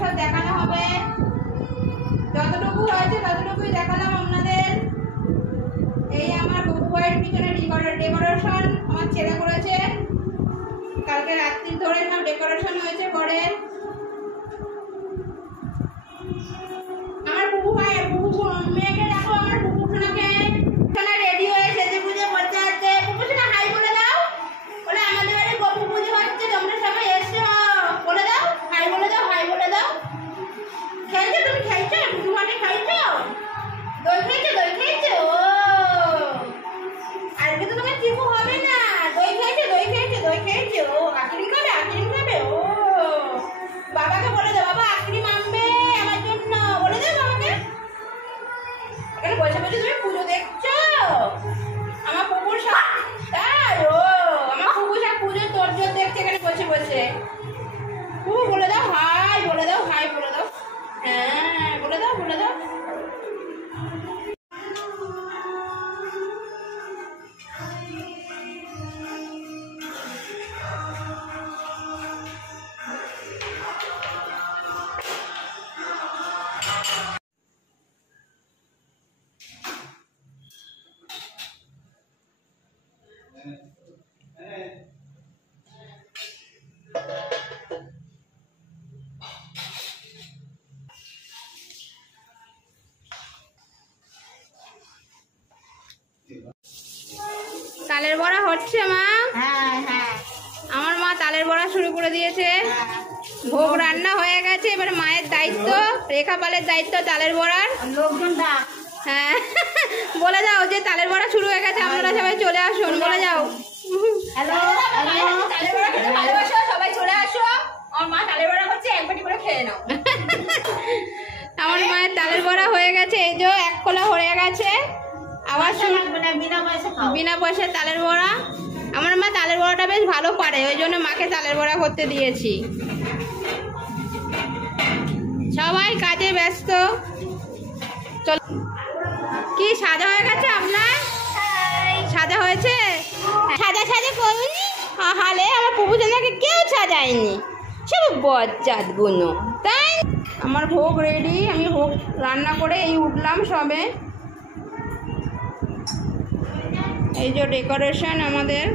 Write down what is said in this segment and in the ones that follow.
সব দেখানো হবে। যতটুকু হয়েছে ততটুকুই দেখালাম আপনাদের। এই আমার বুবু ভাইয়ের পিছনে ডেকোরেশন আমার ছেলে করেছে। কালকে রাত্রি ধরে সব ডেকোরেশন হয়েছে ঘরে। আমার বুবু মেয়েকে দেখো, আমার বুবু সোনাকে রেডি হয়ে সেজে বুঝে বলতে আছে। বুবু সোনা হাই বলে দাও। বলে আমাদের বাড়ি গপু পুজো হচ্ছে, তোমরা সবাই এসছো, বলে দাও হাই বলে দাও, হাই বলে দাও। খেলছো তুমি, খেলছো বুবু মাঠে, খেলছো দই খেয়েছো, দই খেয়েছো। ও আজকে তো তোমার চিকু হবে না। দই খেয়েছো, দই খেয়েছো, দই খেয়েছো। আইসক্রিম খাবে, আইসক্রিম খাবে। ও বাবাকে বলে দাও, বাবা আইসক্রিম আনবে আমার জন্য, বলে দাও বাবাকে। এখানে বসে বসে তুমি পুজো দেখছো আমার পুকুর সাথে। তাই ও আমার পুকুর সাথে পুজোর তোরজোর দেখছে এখানে বসে বসে। পুকু বলে দাও হাই, বলে দাও হাই, বলে দাও। হ্যাঁ বলে দাও, বলে দাও। তালের বড়া হচ্ছে মা। হ্যাঁ হ্যাঁ, আমার মা তালের বড়া শুরু করে দিয়েছে। ভোগ রান্না হয়ে গেছে, এবার মায়ের দায়িত্ব, রেখা পালের দায়িত্ব তালের বড়ার। লোকজন ডাক। হ্যাঁ বলে দাও যে তালের বড়া শুরু হয়ে গেছে, আপনারা সবাই চলে আসুন, বলে যাও। হ্যালো, তালের বড়া খেতে ভালোবাসো, সবাই চলে আসো। আমার মা তালের বড়া করছে, এক বাটি করে খেয়ে নাও। আমার মায়ের তালের বড়া হয়ে গেছে, এই যে এক কোলা হয়ে গেছে। আবার বিনা পয়সায় তালের বড়া। আমার মা তালের বড়াটা বেশ ভালো পারে, ওই জন্য মাকে তালের বড়া করতে দিয়েছি। সবাই কাজে ব্যস্ত। চলো, কি সাজা হয়ে গেছে আপনার? সাজা হয়েছে? সাজা সাজা করুনি হালে, আমার পুপুজনাকে কেউ সাজায়নি, সব বজ্জাত গুলো। তাই আমার ভোগ রেডি, আমি ভোগ রান্না করে এই উঠলাম সবে। এই যে ডেকোরেশন আমাদের।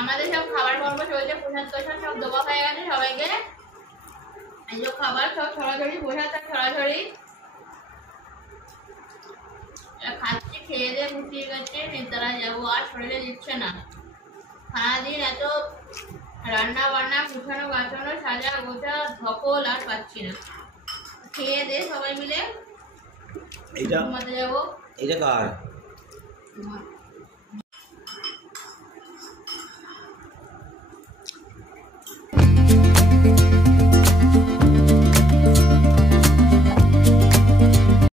আমাদের সব খাবার পর্ব চলছে, প্রসাদ তোষাদ সব দেওয়া হয়ে গেছে সবাইকে। এই যে খাবার সব ছড়াছড়ি, প্রসাদ সব ছড়াছড়ি খাচ্ছি, খেয়ে দিয়ে গুছিয়ে গেছে, নেতারা যাবো, আর শরীরে দিচ্ছে না। সারাদিন এত রান্না বান্না, গুছানো গাছানো, সাজা গোছা, ধকল আর পাচ্ছি না। খেয়ে দিয়ে সবাই মিলে ঘুমাতে যাবো। এটা কার?